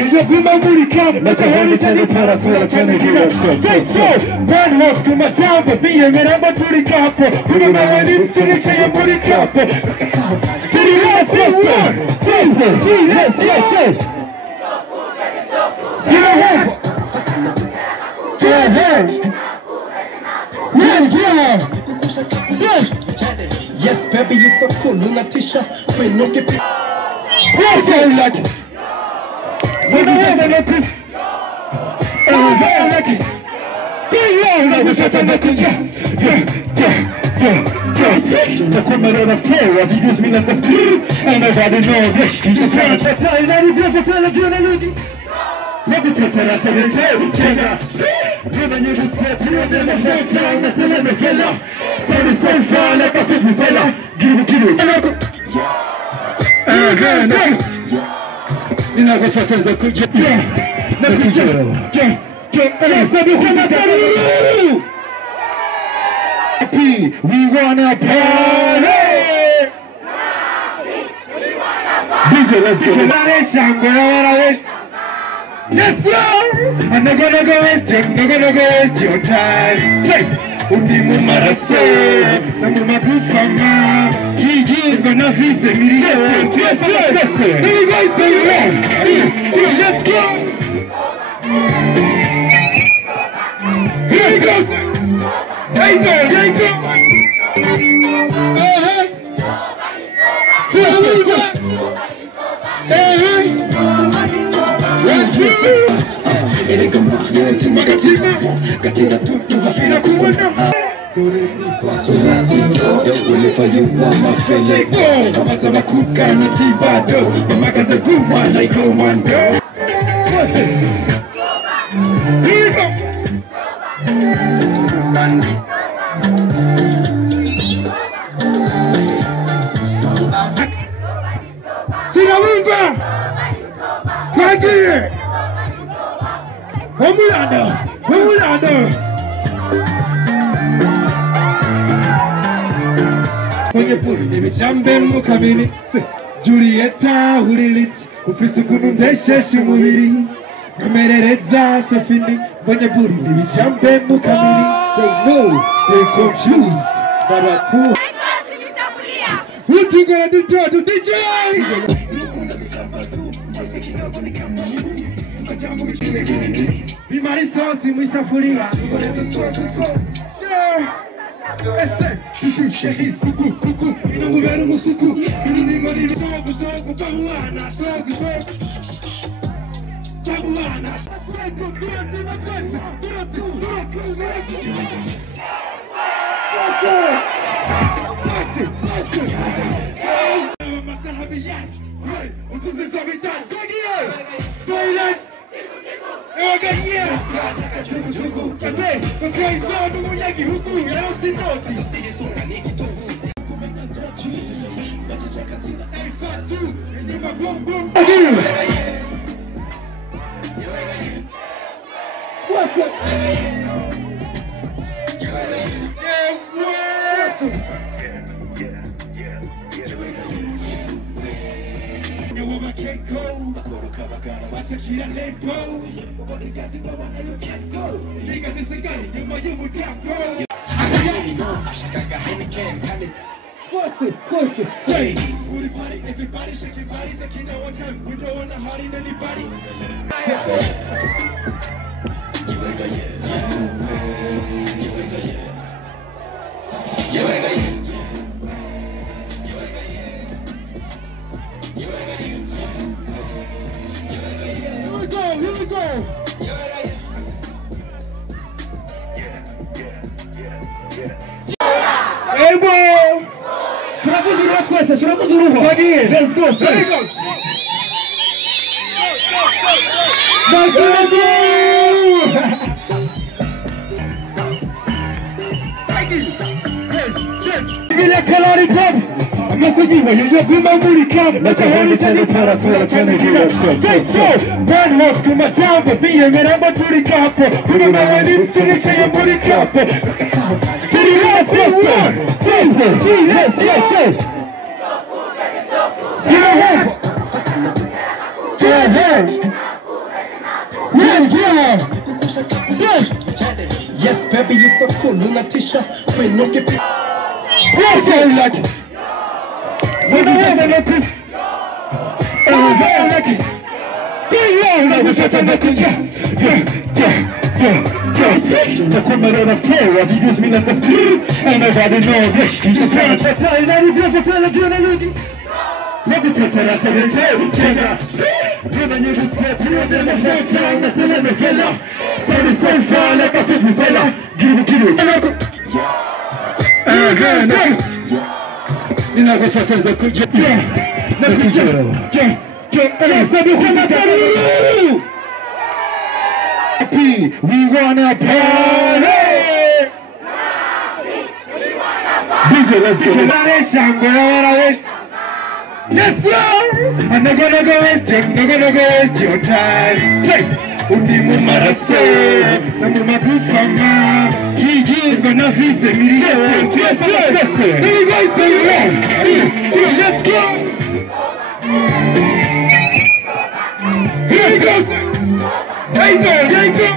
yo guma muri club, let's go home to the para to the One walk to my town, but me and I'm a pretty club. Come on, I need to the chain muri club. City, yes, yes, baby, you're so cool, Lunatisha. When no get like the criminal on the floor as he used me like a steam. And nobody knows it. You just wanna check out and I didn't go for television. Let me tell you, Jenna. When you just said, you and them are so far, let's let me fill up. So it's so far, like a 50 seller. Give it. You know what's the good job? We wanna party! DJ, let's go. Yes, sir! I'm not gonna go waste your time. Say, Undimu Marase, Namuma Gufama, Gigi, gonna visit me. Yes, sir. So you guys say one, 2, let's go! Here he goes! There you go! Jabe mukamini Julieta hulilit Ufisukunu ndesheshi mubiri Kamerereza sefini Mwenye buri nibi Jabe mukamini Say no, they confused Baraku What you gonna do to the DJ? Bimari sauce mwisafuria Esse, chuchu, cheguei, cucu, e não governo musucu, e no ninguém soco, pamuana, soco, pamuana, soco, tudo assim, mas coisa, tudo eu ganhei! Eu sei, porque eu sou do moleque Huku, eu se note. Ei, fatu, e uma bum. What's up? Can't go. Watch a kid and let go. But they got the go and you can't go. Niggas is a guy, you can't go. What's it? Say, booty party, everybody shake your body, taking out one time. We don't wanna hard in anybody. You ain't Here we go. Hey, boy. Let's go. There you go. Let's go. Yo guma muri club, let's go home to the para to one walk to my town, but me and I'm a pretty club. Come on, I need to the chain muri club. City, yes, Yes, baby, you're so cool, unatisha. When no get the criminal of flow as he gives me like the street. Ain't nobody know it. You just wanna check out and I'm beautiful till I'm doing a loogie. Let me touch it out to the tail. Women, you can say, you and them are so fine, that's a little fella. Sun is so far like a 50 seller. Give it. You know what's up, the good job. We wanna party! DJ, let's go. Yes, sir! I'm not gonna go waste your time. Say, Undimu Maraso, Namuma Kufama, Gigi, gonna visit me. Yes, sir. So you guys say one, two, let's go! Here goes! There you go!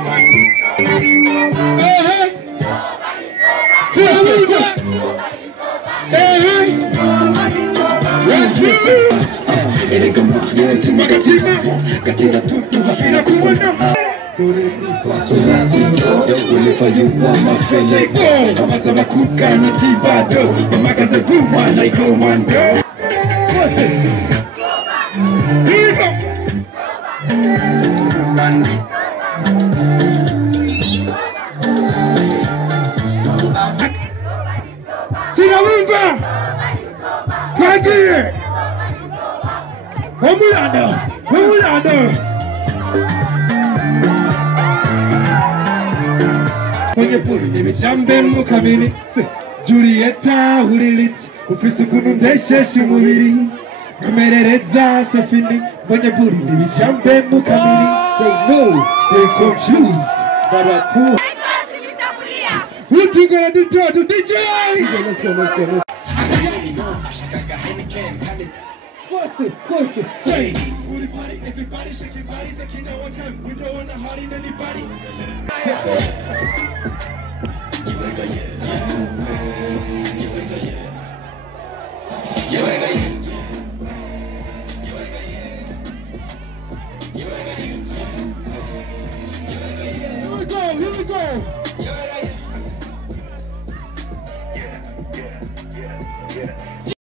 Sinawunga! Kagiye! Homulando! Kwenye puri nimejambe mukamini Julieta huliliti ufisi kunundeshesha umubiri Kamerereza safini Kwenye puri nimejambe mukamini Say no, they confused Baraku What you gonna do to DJ? Let's go. Close it. Say, booty party, everybody shake your body. They can know what time. We don't wanna hard in anybody. Here we go. Yeah.